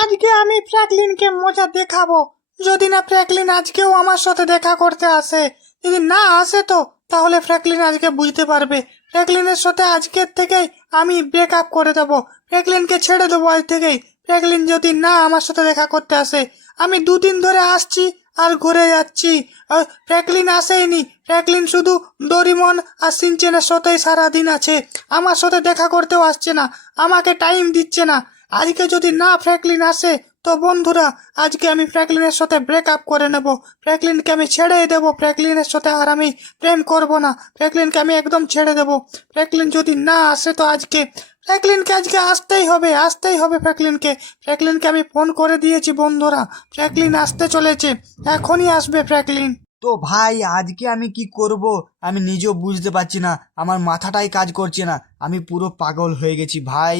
আজকে আমি ফ্র্যাঙ্কলিনকে মজা দেখাবো। যদি না ফ্র্যাঙ্কলিন আজকেও আমার সাথে দেখা করতে আসে, যদি না আসে তো, তাহলে ফ্র্যাঙ্কলিন আজকে বুঝতে পারবে। ফ্র্যাঙ্কলিনের সাথে আজকের থেকেই আমি ব্রেক আপ করে দেবো। ফ্র্যাঙ্কলিনকে ছেড়ে দেবো আজ থেকেই। ফ্র্যাঙ্কলিন যদি না আমার সাথে দেখা করতে আসে, আমি দুদিন ধরে আসছি আর ঘুরে যাচ্ছি। আর ফ্র্যাঙ্কলিন আসেইনি। ফ্র্যাঙ্কলিন শুধু ডোরিমন আর সিনচেনের সাথেই সারাদিন আছে। আমার সাথে দেখা করতেও আসছে না। আমাকে টাইম দিচ্ছে না। আজকে যদি না ফ্র্যাঙ্কলিন আসে, তো বন্ধুরা, আজকে আমি ফ্র্যাঙ্কলিনের সাথে ব্রেক আপ করে নেব। ফ্র্যাঙ্কলিনকে আমি ছেড়ে দেবো। ফ্র্যাঙ্কলিনের সাথে আর আমি প্রেম করব না। ফ্র্যাঙ্কলিনকে আমি একদম ছেড়ে দেবো। ফ্র্যাঙ্কলিন যদি না আসে, তো আজকে, ফ্র্যাঙ্কলিনকে আজকে আসতেই হবে আসতেই হবে ফ্র্যাঙ্কলিনকে। ফ্র্যাঙ্কলিনকে আমি ফোন করে দিয়েছি, বন্ধুরা। ফ্র্যাঙ্কলিন আসতে চলেছে। এখনই আসবে ফ্র্যাঙ্কলিন। তো ভাই, আজকে আমি কি করব? আমি নিজেও বুঝতে পারছি না, আমার মাথাটাই কাজ করছে না। আমি পুরো পাগল হয়ে গেছি ভাই।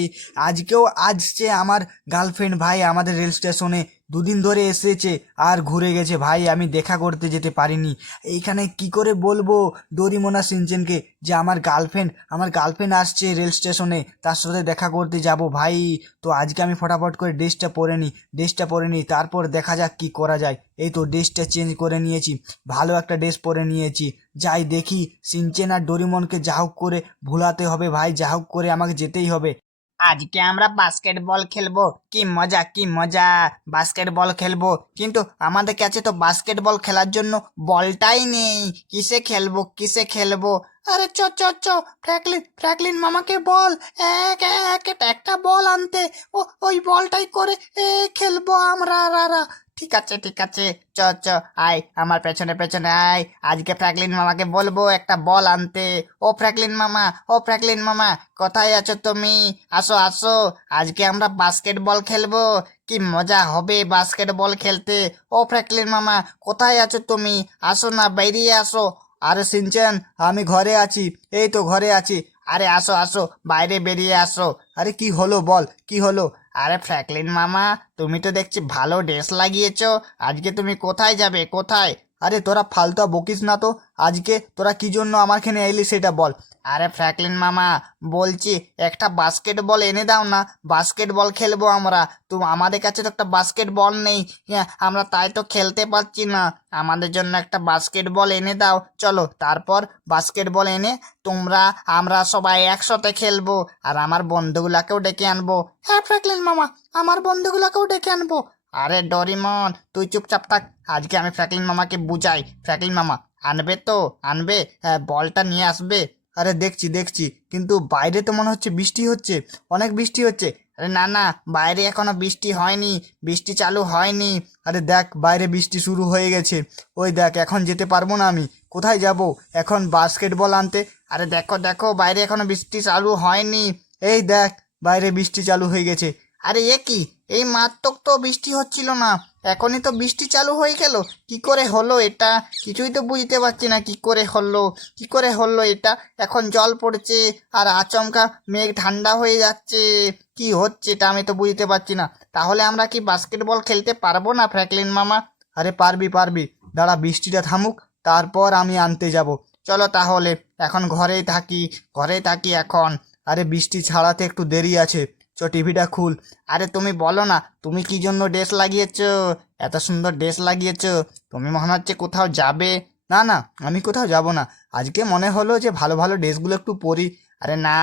আজকেও আসছে আমার গার্লফ্রেন্ড ভাই আমাদের রেল স্টেশনে। দুদিন ধরে এসেছে আর ঘুরে গেছে ভাই, আমি দেখা করতে যেতে পারিনি। এইখানে কি করে বলব ডোরিমোনা সিনচেনকে যে আমার গার্লফ্রেন্ড আমার গার্লফ্রেন্ড আসছে রেল স্টেশনে, তার সাথে দেখা করতে যাব ভাই। তো আজকে আমি ফটাফট করে ড্রেসটা পরে নিই, ড্রেসটা পরে নিই, তারপর দেখা যাক কি করা যায়। এই তো ড্রেসটা চেঞ্জ করে নিয়েছি, ভালো একটা ড্রেস পরে নিয়েছি। যাই দেখি সিনচেন আর ডোরিমনকে যা হোক করে ভুলাতে হবে ভাই, যা হোক করে আমাকে যেতেই হবে। আজকে আমরা বাস্কেটবল খেলব। কি মজা কি মজা। বাস্কেটবল খেলব। কিন্তু আমাদের কাছে তো বাস্কেটবল খেলার জন্য বলটাই নেই। কিসে খেলব কিসে খেলব? আরে চ চ চ। ফ্র্যাঙ্কলিন ফ্র্যাঙ্কলিন মামাকে বল। এক এক একটা বল আনতে। ও, ওই বলটাই করে, এ, খেলব আমরা রারা ঠিক আছে ঠিক আছে, চ চ, আয়, আমার পেছনে পেছনে আয়। আজকে ফ্র্যাঙ্কলিন মামাকে বলব একটা বল আনতে। ও ফ্র্যাঙ্কলিন মামা, ও ফ্র্যাঙ্কলিন মামা, কোথায় আছো তুমি? আসো আসো, আজকে আমরা বাস্কেটবল খেলব। কি মজা হবে বাস্কেটবল খেলতে। ও ফ্র্যাঙ্কলিন মামা, কোথায় আছো তুমি? আসো না, বেরিয়ে আসো। আরে সিনচেন, আমি ঘরে আছি, এই তো ঘরে আছি। আরে আসো আসো, বাইরে বেরিয়ে আসো। আরে কি হলো বল, কি হলো? আরে ফ্র্যাঙ্কলিন মামা তুমি তো দেখছি ভালো ড্রেস লাগিয়েছ। আজকে তুমি কোথায় যাবে? কোথায়? আরে তোরা ফালতু বকিস না তো, আজকে তোরা কি জন্য আমার এখানে এলি সেটা বল। আরে ফ্র্যাঙ্কলিন মামা, বলছি, একটা বাস্কেটবল এনে দাও না, বাস্কেটবল খেলব আমরা। তো আমাদের কাছে তো একটা বাস্কেটবল নেই হ্যাঁ আমরা তাই তো খেলতে পারছি না। আমাদের জন্য একটা বাস্কেটবল এনে দাও, চলো, তারপর বাস্কেটবল এনে তোমরা, আমরা সবাই একসাথে খেলব, আর আমার বন্ধুগুলাকেও ডেকে আনব। হ্যাঁ ফ্র্যাঙ্কলিন মামা, আমার বন্ধুগুলাকেও ডেকে আনব। আরে ডরিমন, তুই চুপচাপ থাক। আজকে আমি ফ্র্যাঙ্কলিন মামাকে বুঝাই। ফ্র্যাঙ্কলিন মামা, আনবে তো? আনবে? হ্যাঁ বলটা নিয়ে আসবে। আরে দেখছি দেখছি। কিন্তু বাইরে তো মনে হচ্ছে বৃষ্টি হচ্ছে। অনেক বৃষ্টি হচ্ছে। আরে না না, বাইরে এখনও বৃষ্টি হয়নি। বৃষ্টি চালু হয়নি। আরে দেখ, বাইরে বৃষ্টি শুরু হয়ে গেছে। ওই দেখ, এখন যেতে পারব না আমি। কোথায় যাব? এখন বাস্কেটবল আনতে। আরে দেখো দেখো, বাইরে এখনও বৃষ্টি চালু হয়নি। এই দেখ, বাইরে বৃষ্টি চালু হয়ে গেছে। আরে এ কি? এই মাত্রক তো বৃষ্টি হচ্ছিল না। এখনই তো বৃষ্টি চালু হয়ে গেল। কি করে হলো এটা? কিছুই তো বুঝতে পারছি না, কি করে হলো? কি করে হলো এটা? এখন জল পড়ছে আর আচমকা মেঘ ঠান্ডা হয়ে যাচ্ছে। কি হচ্ছে এটা আমি তো বুঝতে পারছি না। তাহলে আমরা কি বাস্কেটবল খেলতে পারব না ফ্র্যাঙ্কলিন মামা? আরে পারবি পারবি। দাঁড়া, বৃষ্টিটা থামুক, তারপর আমি আনতে যাব। চলো তাহলে, এখন ঘরেই থাকি ঘরেই থাকি এখন। আরে বৃষ্টি ছাড়াতে একটু দেরি আছে। চ, টিভিটা খুল। আরে তুমি বলো না, তুমি কি জন্য ড্রেস লাগিয়েছ? এত সুন্দর ড্রেস লাগিয়েছো। তুমি মনে হচ্ছে কোথাও যাবে। না না, আমি কোথাও যাব না। আজকে মনে হলো যে ভালো ভালো ড্রেসগুলো একটু পরি। আরে না,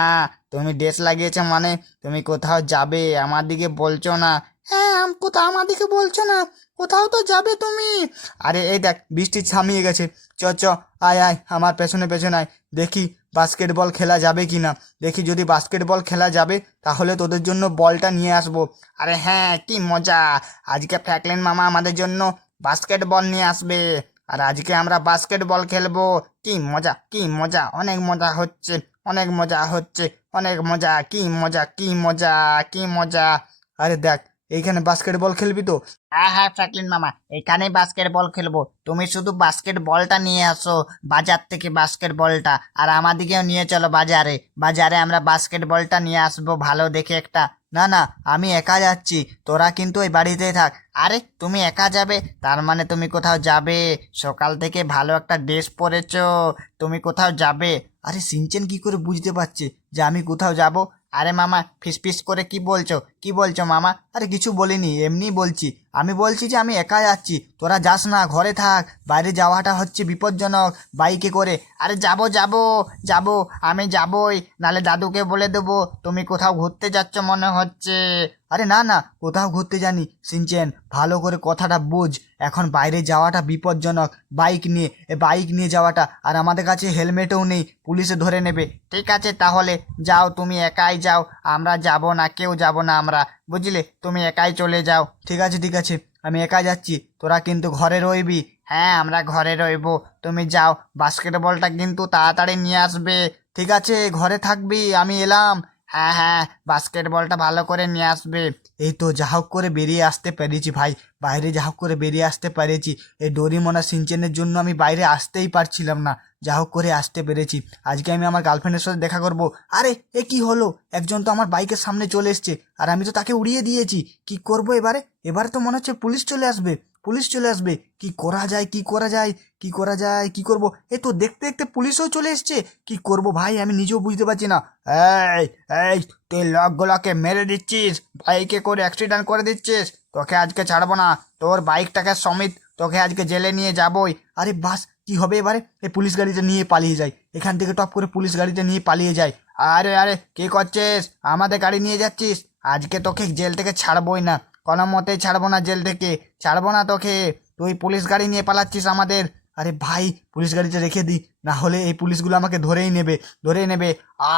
তুমি ড্রেস লাগিয়েছো মানে তুমি কোথাও যাবে, আমার দিকে বলছো না। হ্যাঁ কোথাও আমার দিকে বলছো না। কোথাও তো যাবে তুমি। আরে এই দেখ, বৃষ্টি থামিয়ে গেছে। চ চ, আয় আয়, আমার পেছনে পেছনে আয়। দেখি বাস্কেটবল খেলা যাবে কি না দেখি যদি বাস্কেটবল খেলা যাবে, তাহলে তোদের জন্য বলটা নিয়ে আসব। আরে হ্যাঁ কি মজা! আজকে ফ্র্যাঙ্কলিন মামা আমাদের জন্য বাস্কেটবল নিয়ে আসবে। আর আজকে আমরা বাস্কেটবল খেলব। কি মজা কি মজা! অনেক মজা হচ্ছে, অনেক মজা হচ্ছে, অনেক মজা! কি মজা কি মজা কি মজা! আরে দেখ এইখানে বাস্কেটবল খেলবি তো? হ্যাঁ হ্যাঁ ফ্র্যাঙ্কলিন মামা এখানেই বাস্কেটবল খেলব। তুমি শুধু বাস্কেট বলটা নিয়ে আসো, বাজার থেকে বাস্কেট বলটা আর আমাদিকেও নিয়ে চলো বাজারে। বাজারে আমরা বাস্কেট বলটা নিয়ে আসব ভালো দেখে একটা। না না, আমি একা যাচ্ছি, তোরা কিন্তু ওই বাড়িতেই থাক। আরে, তুমি একা যাবে? তার মানে তুমি কোথাও যাবে? সকাল থেকে ভালো একটা ড্রেস পরেছ, তুমি কোথাও যাবে? আরে, সিনচেন কি করে বুঝতে পারছে যে আমি কোথাও যাব? আরে মামা ফিস ফিস করে কি বলছো? কি বলছো মামা? আরে কিছু বলিনি এমনি বলছি। আমি বলছি যে আমি একা যাচ্ছি। তোরা যাস না, ঘরে থাক। বাইরে যাওয়াটা হচ্ছে বিপজ্জনক বাইকে করে। আরে যাব, যাব, যাব, আমি যাবোই। নালে দাদুকে বলে দেবো, তুমি কোথাও ঘুরতে যাচ্ছ মনে হচ্ছে। আরে না না, কোথাও ঘুরতে জানি সিনচেন, ভালো করে কথাটা বুঝ। এখন বাইরে যাওয়াটা বিপজ্জনক। বাইক নিয়ে, এ বাইক নিয়ে যাওয়াটা। আর আমাদের কাছে হেলমেটও নেই, পুলিশে ধরে নেবে। ঠিক আছে, তাহলে যাও, তুমি একাই যাও। আমরা যাব না, কেউ যাব না আমরা। বুঝলে? তুমি একাই চলে যাও। ঠিক আছে ঠিক আছে। আমি একা যাচ্ছি। তোরা কিন্তু ঘরে রইবি। হ্যাঁ আমরা ঘরে রইব। তুমি যাও। বাস্কেটবলটা কিন্তু তাড়াতাড়ি নিয়ে আসবে। ঠিক আছে, ঘরে থাকবি। আমি এলাম। হ্যাঁ হ্যাঁ বাস্কেটবলটা ভালো করে নিয়ে আসবে। এই তো যা হোক করে বেরিয়ে আসতে পেরেছি ভাই, বাইরে যা হোক করে বেরিয়ে আসতে পেরেছি। এই ডোরিমোনা সিনচেনের জন্য আমি বাইরে আসতেই পারছিলাম না, যা হোক করে আসতে পেরেছি। আজকে আমি আমার গার্লফ্রেন্ডের সাথে দেখা করব। আরে, এ কি হলো? একজন তো আমার বাইকের সামনে চলে এসছে, আর আমি তো তাকে উড়িয়ে দিয়েছি। কি করব এবারে? এবারে তো মনে হচ্ছে পুলিশ চলে আসবে। পুলিশ চলে আসবে। কি করা যায়, কি করা যায়, কি করা যায়, কি করব? এই তো দেখতে দেখতে পুলিশও চলে এসছে। কি করব ভাই? আমি নিজেও বুঝতে পারছি না। এই এই, তুই লোকগুলোকে মেরে দিচ্ছিস, বাইকে করে অ্যাক্সিডেন্ট করে দিচ্ছিস। তোকে আজকে ছাড়বো না। তোর বাইকটাকে সমিত তোকে আজকে জেলে নিয়ে যাবই। আরে বাস, কি হবে এবারে? এই পুলিশ গাড়িটা নিয়ে পালিয়ে যায়। এখান থেকে টপ করে পুলিশ গাড়িটা নিয়ে পালিয়ে যায়। আরে আরে, কে করছিস? আমাদের গাড়ি নিয়ে যাচ্ছিস? আজকে তোকে জেল থেকে ছাড়বই না। কোনো মতেই ছাড়বো না জেল থেকে, ছাড়বো না তোকে। তুই পুলিশ গাড়ি নিয়ে পালাচ্ছিস আমাদের। আরে ভাই, পুলিশ গাড়িটা রেখে দিই, না হলে এই পুলিশগুলো আমাকে ধরেই নেবে ধরেই নেবে। আ,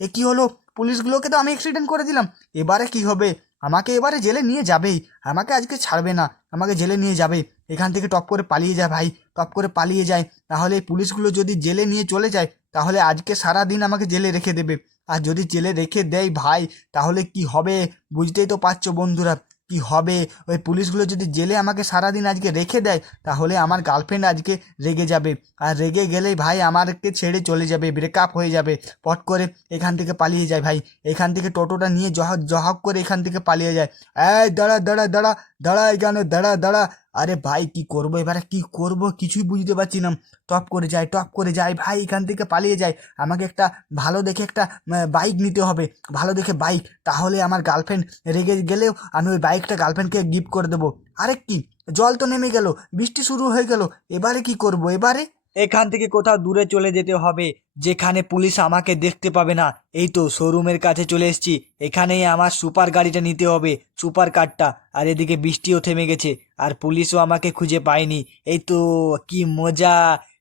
এ কি হলো? পুলিশগুলোকে তো আমি অ্যাক্সিডেন্ট করে দিলাম। এবারে কি হবে? আমাকে এবারে জেলে নিয়ে যাবেই। আমাকে আজকে ছাড়বে না, আমাকে জেলে নিয়ে যাবে। এখান থেকে টপ করে পালিয়ে যায় ভাই, টপ করে পালিয়ে যায়। তাহলে এই পুলিশগুলো যদি জেলে নিয়ে চলে যায়, তাহলে আজকে সারা দিন আমাকে জেলে রেখে দেবে। আর যদি জেলে রেখে দেয় ভাই, তাহলে কি হবে? বুঝতেই তো পারছ বন্ধুরা, কি হবে? ওই পুলিশগুলো যদি জেলে আমাকে সারাদিন আজকে রেখে দেয়, তাহলে আমার গার্লফ্রেন্ড আজকে রেগে যাবে। আর রেগে গেলেই ভাই আমাকে ছেড়ে চলে যাবে ব্রেকআপ হয়ে যাবে। পট করে এখান থেকে পালিয়ে যায় ভাই। এখান থেকে টোটোটা নিয়ে জহ, জহক করে এখান থেকে পালিয়ে যায়। এই দাঁড়া দাঁড়া দাঁড়া দাঁড়া এখানে, দাঁড়া দাঁড়া। আরে ভাই, কি করব? এবারে কি করব? কিছুই বুঝতে পারছি না। টপ করে যায় টপ করে যায় ভাই, এখান থেকে পালিয়ে যায় আমাকে একটা ভালো দেখে একটা বাইক নিতে হবে। ভালো দেখে বাইক তাহলে আমার গার্লফ্রেন্ড রেগে গেলেও আমি ওই বাইকটা গার্লফ্রেন্ডকে গিফট করে দেবো। আরে কি? জল তো নেমে গেল। বৃষ্টি শুরু হয়ে গেল। এবারে কি করব? এবারে? এখান থেকে কোথাও দূরে চলে যেতে হবে। যেখানে পুলিশ আমাকে দেখতে পাবে না। এই তো শোরুমের কাছে চলে এসেছি। এখানেই আমার সুপার গাড়িটা নিতে হবে। সুপার কারটা আর এদিকে বৃষ্টিও থেমে গেছে। আর পুলিশও আমাকে খুঁজে পায়নি। এই তো, কি মজা।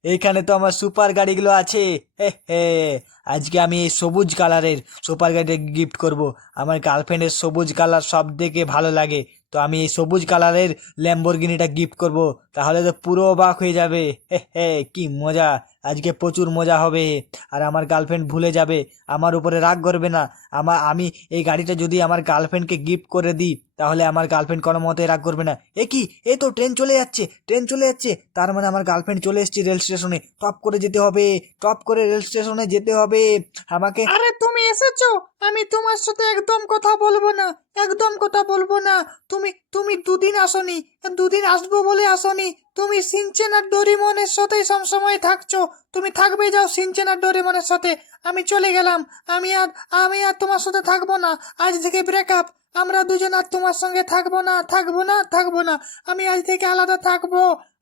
এখানে তো আমার সুপার গাড়িগুলো আছে। হে হে। আজকে আমি এই সবুজ কালারের সুপার গাড়িটা গিফট করব। আমার গার্লফ্রেন্ডের সবুজ কালার সব থেকে ভালো লাগে। তো আমি এই সবুজ কালারের ল্যাম্বরগিনিটা গিফট করব, তাহলে তো পুরো অবাক হয়ে যাবে। হে হে, কি মজা, আজকে প্রচুর মজা হবে। আর আমার গার্লফ্রেন্ড ভুলে যাবে, আমার উপরে রাগ করবে না। আমার আমি এই গাড়িটা যদি আমার গার্লফ্রেন্ডকে গিফট করে দিই, তাহলে আমার গার্লফ্রেন্ড কোনো মতে রাগ করবে না। এ কি? এ তো ট্রেন চলে যাচ্ছে ট্রেন চলে যাচ্ছে। তার মানে আমার গার্লফ্রেন্ড চলে এসেছে রেল স্টেশনে টপ করে যেতে হবে, টপ করে রেল স্টেশনে যেতে হবে। আমাকে আরে তুমি এসেছ? আমি তোমার সাথে একদম কথা বলব না, একদম কথা বলব না। তুমি তুমি দুদিন আসনি, দুদিন আসব বলে আসনি। তুমি সিনচেন আর ডোরিমনের সাথেই সবসময় থাকছো। তুমি থাকবে যাও সিনচেন আর ডোরিমনের সাথে। আমি চলে গেলাম। আমি আর আমি আর তোমার সাথে থাকব না। আজ থেকে ব্রেকআপ আমরা দুজন আর তোমার সঙ্গে থাকব না থাকব না থাকব না। আমি আজ থেকে আলাদা থাকব।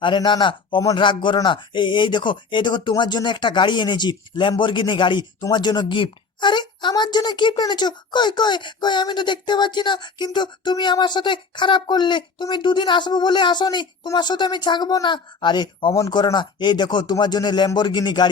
আরে না না, অমন রাগ করো না। এই এই দেখো এই দেখো, তোমার জন্য একটা গাড়ি এনেছি ল্যাম্বরগিনি গাড়ি, তোমার জন্য গিফট আরে, আমার জন্য কি পেনেছো কই কই কই, আমি তো দেখতে পাচ্ছি না। কিন্তু তুমি আমার সাথে খারাপ করলে। তুমি দুদিন আসব বলে আসোনি। তোমার সাথে আমি থাকব না। আরে, অমন করো না। এই দেখো, তোমার জন্য ল্যাম্বরগিনি গাড়ি